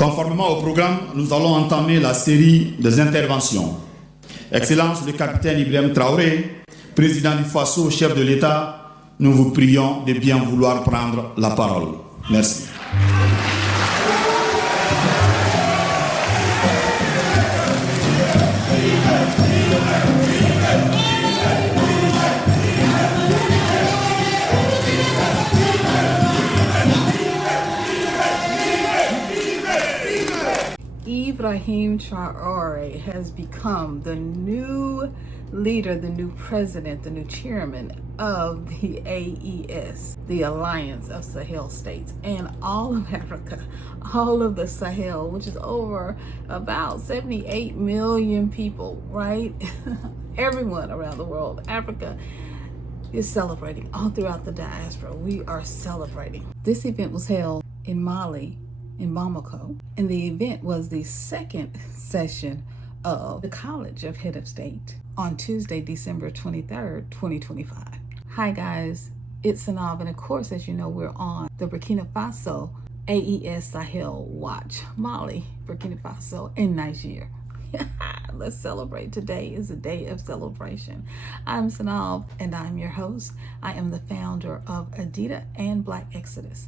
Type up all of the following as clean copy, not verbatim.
Conformément au programme, nous allons entamer la série des interventions. Excellence le Capitaine Ibrahim Traoré, président du Faso, chef de l'État, nous vous prions de bien vouloir prendre la parole. Merci. Ibrahim Traoré has become the new leader, the new president, the new chairman of the AES, the Alliance of Sahel States, and all of Africa, all of the Sahel, which is over about 78 million people, right? Everyone around the world, Africa is celebrating. All throughout the diaspora, we are celebrating. This event was held in Mali, in Bamako, and the event was the second session of the College of Head of State on Tuesday, December 23rd, 2025. Hi guys, it's SYNOLVE, and of course, as you know, we're on the Burkina Faso AES Sahel Watch, Mali, Burkina Faso, and Niger. Let's celebrate. Today is a day of celebration. I'm SYNOLVE, and I'm your host. I am the founder of ADITA and Black Exodus.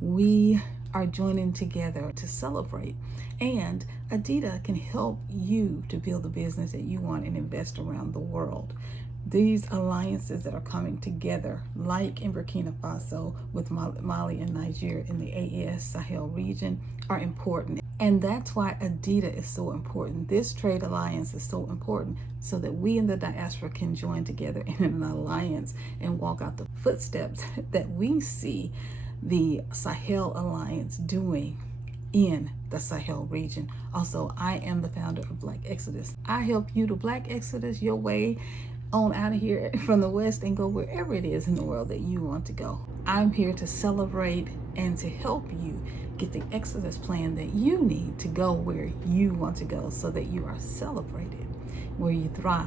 We are joining together to celebrate, and ADITA can help you to build the business that you want and invest around the world. These alliances that are coming together, like in Burkina Faso with Mali and Niger in the AES Sahel region, are important. And that's why ADITA is so important. This trade alliance is so important so that we in the diaspora can join together in an alliance and walk out the footsteps that we see the Sahel Alliance doing in the Sahel region. Also, I am the founder of Black Exodus. I help you to Black Exodus your way on out of here from the West and go wherever it is in the world that you want to go. I'm here to celebrate and to help you get the Exodus plan that you need to go where you want to go so that you are celebrated, where you thrive,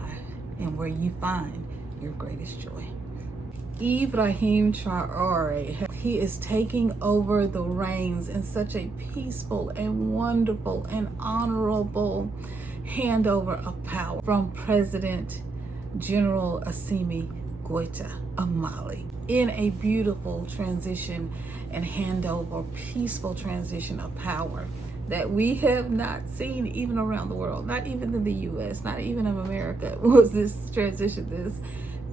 and where you find your greatest joy. Ibrahim Traoré, he is taking over the reins in such a peaceful and wonderful and honorable handover of power from President General Assimi Goïta of Mali, in a beautiful transition and handover, peaceful transition of power that we have not seen even around the world, not even in the US, not even in America was this transition this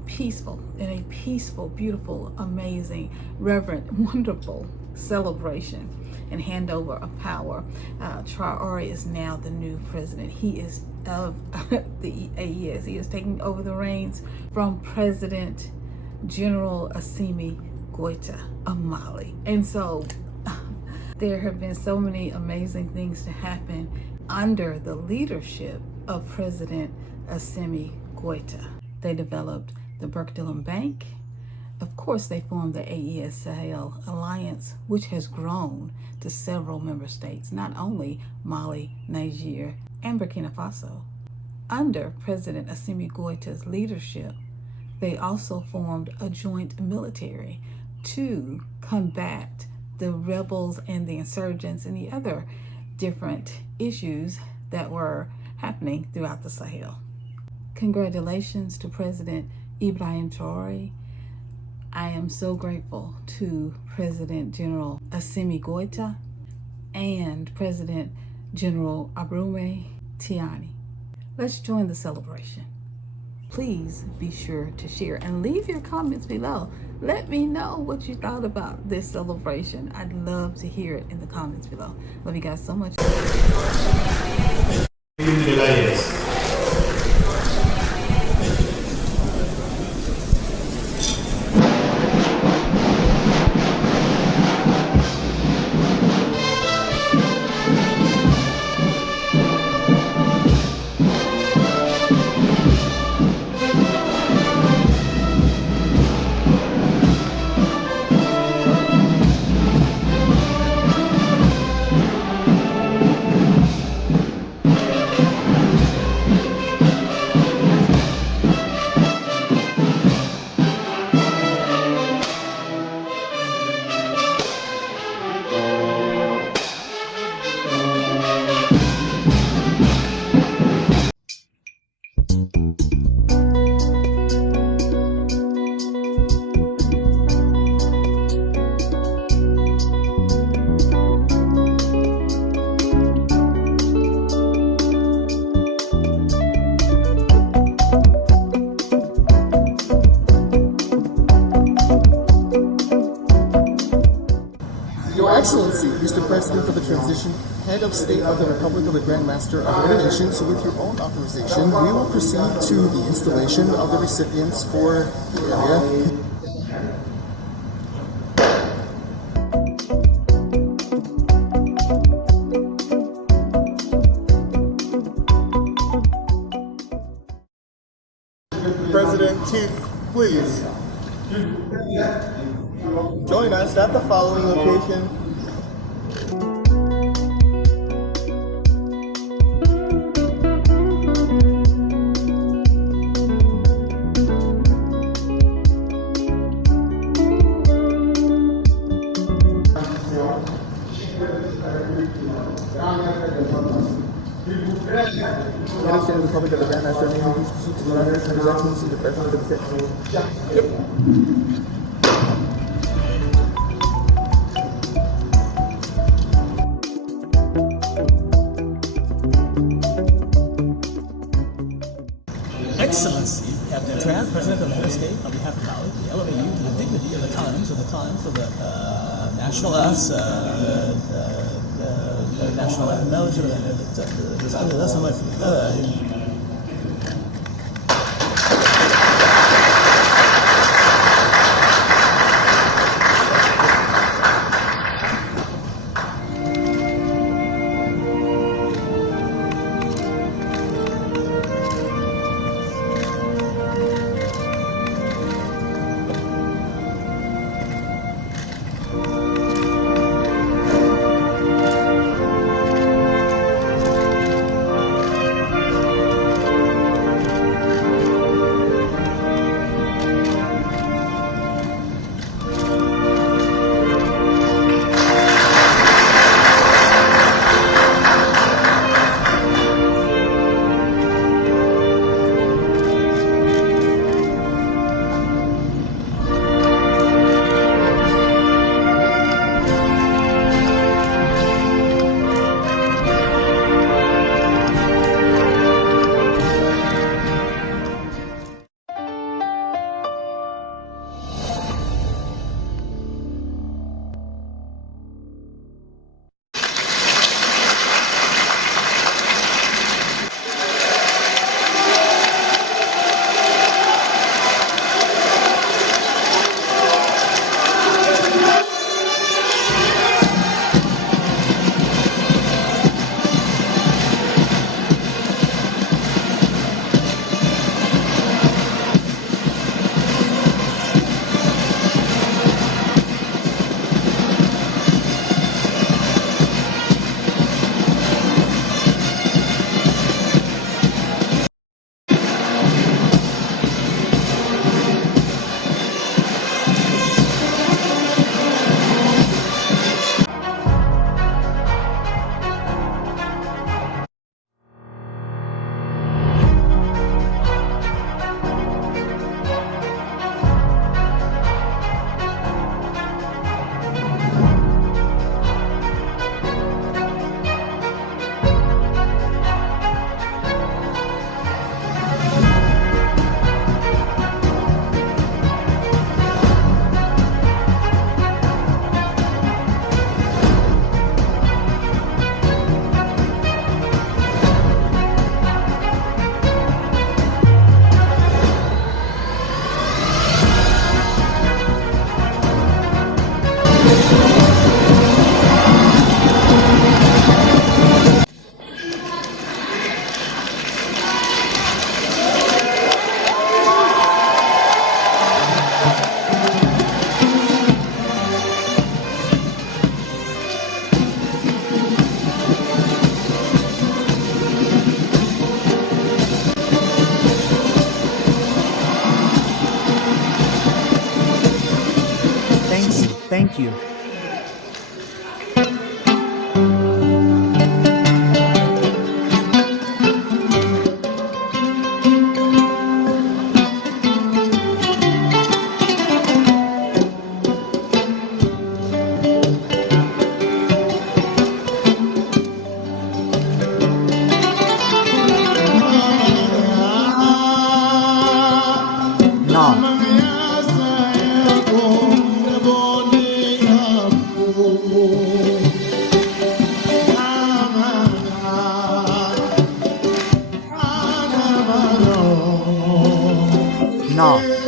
peaceful, in a peaceful, beautiful, amazing, reverent, wonderful celebration and handover of power. Traoré is now the new president. He is of the AES. He is taking over the reins from President General Assimi Goïta of Mali. And so there have been so many amazing things to happen under the leadership of President Assimi Goïta. They developed the Burkina Bank. Of course, they formed the AES Sahel Alliance, which has grown to several member states, not only Mali, Niger, and Burkina Faso. Under President Assimi Goïta's leadership, they also formed a joint military to combat the rebels and the insurgents and the other different issues that were happening throughout the Sahel. Congratulations to President Ibrahim Traoré. I am so grateful to President General Assimi Goïta and President General Abdourahamane Tchiani. Let's join the celebration. Please be sure to share and leave your comments below. Let me know what you thought about this celebration. I'd love to hear it in the comments below. Love you guys so much. Administration, Head of State of the Republic of the Grand Master of the Nations, with your own authorization, we will proceed to the installation of the recipients for the area. President Chief, please join us at the following location. Head of State of the Republic of the Grand Master of the Navy, please proceed to the runners and His Excellency the President of the State. Excellency Captain Ibrahim, President of the United States, on behalf of Mali, we elevate you to the dignity of the times of the national national Burkina.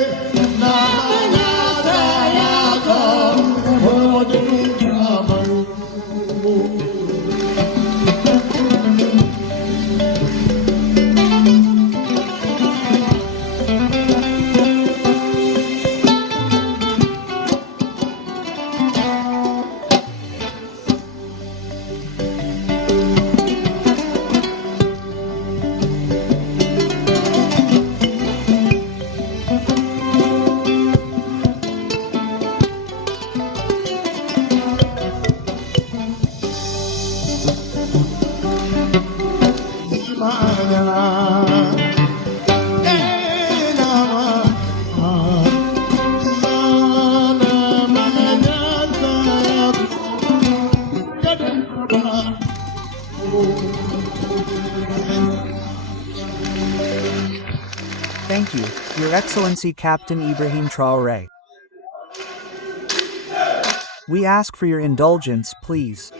Thank you, Your Excellency Captain Ibrahim Traoré. We ask for your indulgence, please.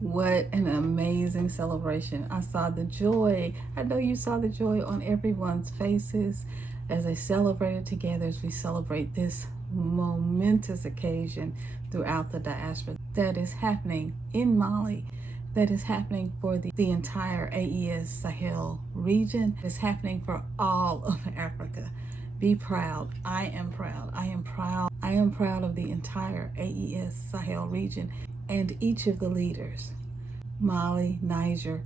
What an amazing celebration. I saw the joy. I know you saw the joy on everyone's faces as they celebrated together, as we celebrate this momentous occasion throughout the diaspora that is happening in Mali, that is happening for the entire AES Sahel region, is happening for all of Africa. Be proud. I am proud. I am proud. I am proud of the entire AES Sahel region and each of the leaders, Mali, Niger,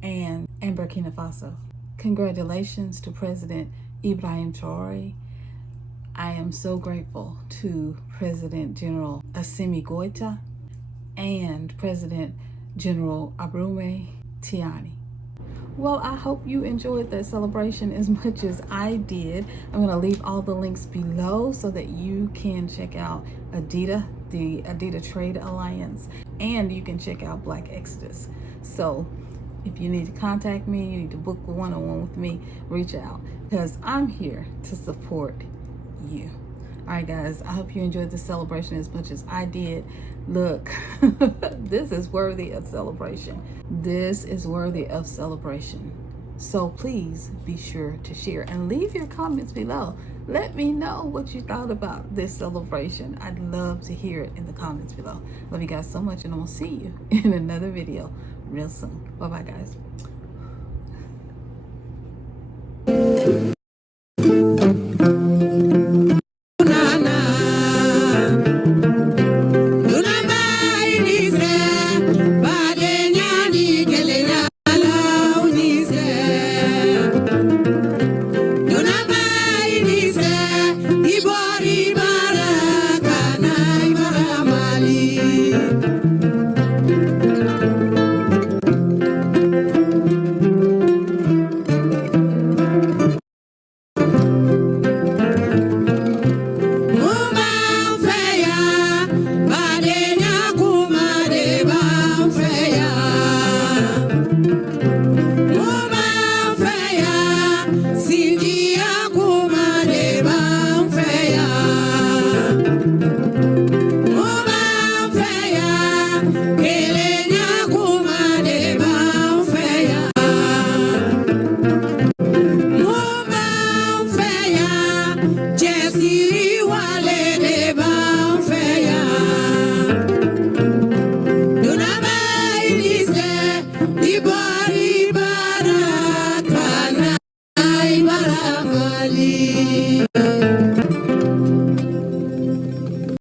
and Burkina Faso. Congratulations to President Ibrahim Traoré. I am so grateful to President General Assimi Goïta and President General Abdourahamane Tchiani. Well, I hope you enjoyed that celebration as much as I did. I'm going to leave all the links below so that you can check out ADITA, the ADITA Trade Alliance, and you can check out Black Exodus. So if you need to contact me, you need to book a one-on-one with me, reach out, because I'm here to support you. All right, guys, I hope you enjoyed the celebration as much as I did. Look, this is worthy of celebration. This is worthy of celebration. So please be sure to share and leave your comments below. Let me know what you thought about this celebration. I'd love to hear it in the comments below. Love you guys so much, and I will see you in another video real soon. Bye-bye, guys. amani